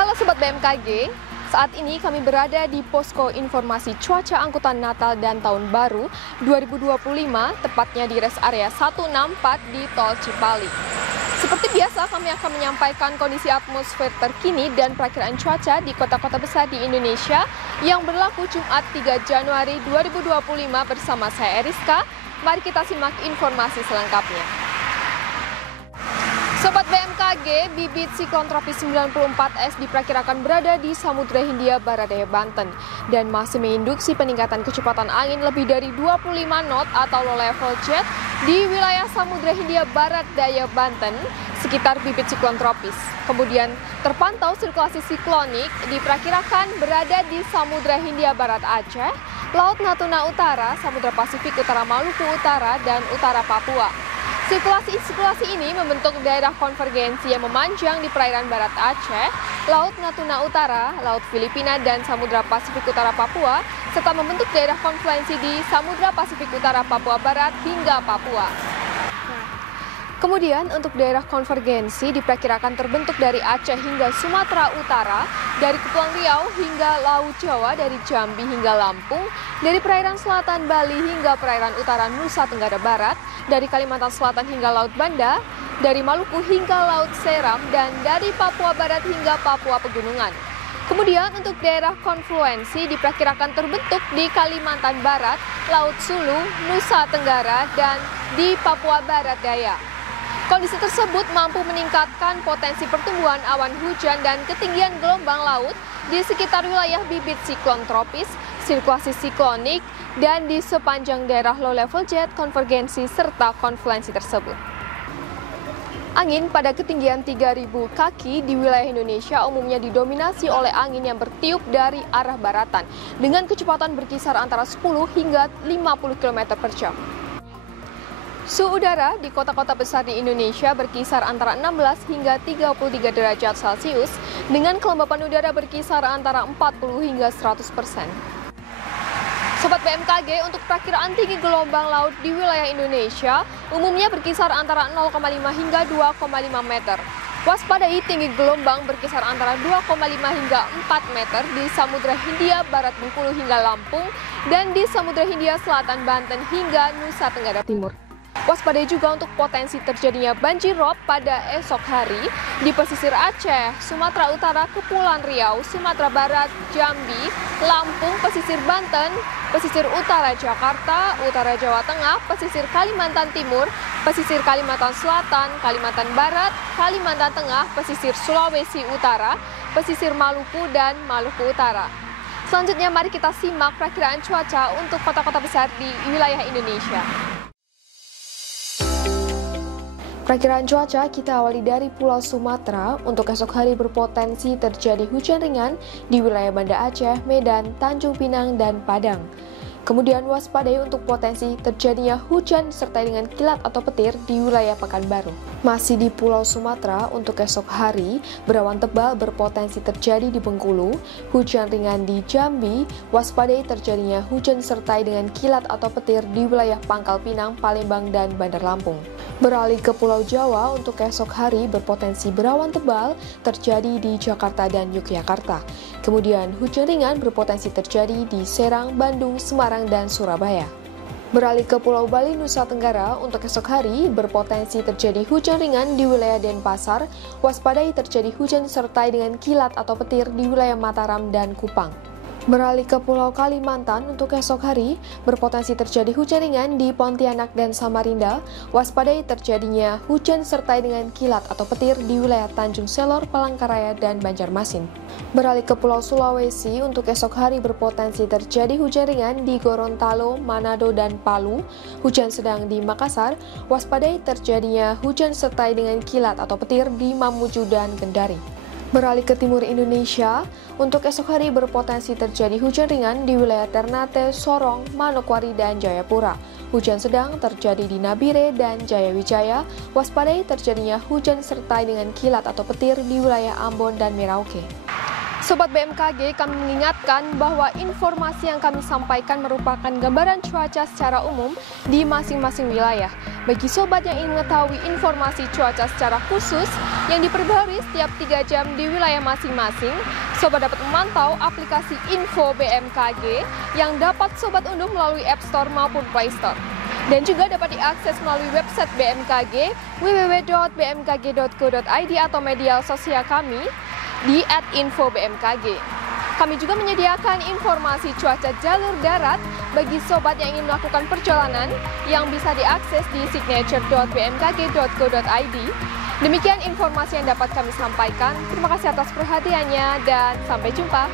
Halo Sobat BMKG, saat ini kami berada di Posko Informasi Cuaca Angkutan Natal dan Tahun Baru 2025, tepatnya di Rest Area 164 di Tol Cipali. Seperti biasa, kami akan menyampaikan kondisi atmosfer terkini dan perakiraan cuaca di kota-kota besar di Indonesia yang berlaku Jumat 3 Januari 2025 bersama saya Eriska. Mari kita simak informasi selengkapnya. Sobat BMKG, bibit siklon tropis 94S diperkirakan berada di Samudra Hindia Barat Daya Banten dan masih menginduksi peningkatan kecepatan angin lebih dari 25 knot atau low level jet di wilayah Samudra Hindia Barat Daya Banten sekitar bibit siklon tropis. Kemudian terpantau sirkulasi siklonik diperkirakan berada di Samudra Hindia Barat Aceh, Laut Natuna Utara, Samudra Pasifik Utara Maluku Utara, dan Utara Papua. Sirkulasi ini membentuk daerah konvergensi yang memanjang di perairan barat Aceh, Laut Natuna Utara, Laut Filipina, dan Samudra Pasifik Utara Papua, serta membentuk daerah konfluensi di Samudra Pasifik Utara Papua Barat hingga Papua. Kemudian untuk daerah konvergensi diperkirakan terbentuk dari Aceh hingga Sumatera Utara, dari Kepulauan Riau hingga Laut Jawa, dari Jambi hingga Lampung, dari perairan selatan Bali hingga perairan utara Nusa Tenggara Barat, dari Kalimantan Selatan hingga Laut Banda, dari Maluku hingga Laut Seram, dan dari Papua Barat hingga Papua Pegunungan. Kemudian untuk daerah konfluensi diperkirakan terbentuk di Kalimantan Barat, Laut Sulu, Nusa Tenggara, dan di Papua Barat Daya. Kondisi tersebut mampu meningkatkan potensi pertumbuhan awan hujan dan ketinggian gelombang laut di sekitar wilayah bibit siklon tropis, sirkulasi siklonik, dan di sepanjang daerah low level jet, konvergensi, serta konfluensi tersebut. Angin pada ketinggian 3.000 kaki di wilayah Indonesia umumnya didominasi oleh angin yang bertiup dari arah baratan dengan kecepatan berkisar antara 10 hingga 50 km per jam. Suhu udara di kota-kota besar di Indonesia berkisar antara 16 hingga 33 derajat Celcius dengan kelembapan udara berkisar antara 40 hingga 100%. Sobat BMKG, untuk perakiraan tinggi gelombang laut di wilayah Indonesia umumnya berkisar antara 0,5 hingga 2,5 meter. Waspadai tinggi gelombang berkisar antara 2,5 hingga 4 meter di Samudra Hindia Barat Bengkulu hingga Lampung dan di Samudra Hindia Selatan Banten hingga Nusa Tenggara Timur. Waspadai juga untuk potensi terjadinya banjir rob pada esok hari di pesisir Aceh, Sumatera Utara, Kepulauan Riau, Sumatera Barat, Jambi, Lampung, pesisir Banten, pesisir utara Jakarta, utara Jawa Tengah, pesisir Kalimantan Timur, pesisir Kalimantan Selatan, Kalimantan Barat, Kalimantan Tengah, pesisir Sulawesi Utara, pesisir Maluku, dan Maluku Utara. Selanjutnya mari kita simak perakiraan cuaca untuk kota-kota besar di wilayah Indonesia. Perakiraan cuaca kita awali dari Pulau Sumatera. Untuk esok hari berpotensi terjadi hujan ringan di wilayah Banda Aceh, Medan, Tanjung Pinang, dan Padang. Kemudian waspadai untuk potensi terjadinya hujan disertai dengan kilat atau petir di wilayah Pekanbaru. Masih di Pulau Sumatera, untuk esok hari berawan tebal berpotensi terjadi di Bengkulu, hujan ringan di Jambi, waspadai terjadinya hujan disertai dengan kilat atau petir di wilayah Pangkal Pinang, Palembang, dan Bandar Lampung. Beralih ke Pulau Jawa, untuk esok hari berpotensi berawan tebal terjadi di Jakarta dan Yogyakarta. Kemudian hujan ringan berpotensi terjadi di Serang, Bandung, Semarang, dan Surabaya. Beralih ke Pulau Bali, Nusa Tenggara, untuk esok hari berpotensi terjadi hujan ringan di wilayah Denpasar, waspadai terjadi hujan disertai dengan kilat atau petir di wilayah Mataram dan Kupang. Beralih ke Pulau Kalimantan, untuk esok hari berpotensi terjadi hujan ringan di Pontianak dan Samarinda, waspadai terjadinya hujan disertai dengan kilat atau petir di wilayah Tanjung Selor, Palangkaraya, dan Banjarmasin. Beralih ke Pulau Sulawesi, untuk esok hari berpotensi terjadi hujan ringan di Gorontalo, Manado, dan Palu, hujan sedang di Makassar, waspadai terjadinya hujan disertai dengan kilat atau petir di Mamuju dan Kendari. Beralih ke timur Indonesia, untuk esok hari berpotensi terjadi hujan ringan di wilayah Ternate, Sorong, Manokwari, dan Jayapura. Hujan sedang terjadi di Nabire dan Jayawijaya, waspadai terjadinya hujan disertai dengan kilat atau petir di wilayah Ambon dan Merauke. Sobat BMKG, kami mengingatkan bahwa informasi yang kami sampaikan merupakan gambaran cuaca secara umum di masing-masing wilayah. Bagi sobat yang ingin mengetahui informasi cuaca secara khusus yang diperbarui setiap 3 jam di wilayah masing-masing, sobat dapat memantau aplikasi Info BMKG yang dapat sobat unduh melalui App Store maupun Play Store. Dan juga dapat diakses melalui website BMKG www.bmkg.go.id atau media sosial kami di @infobmkg. Kami juga menyediakan informasi cuaca jalur darat bagi sobat yang ingin melakukan perjalanan yang bisa diakses di signature.bmkg.go.id. Demikian informasi yang dapat kami sampaikan. Terima kasih atas perhatiannya dan sampai jumpa.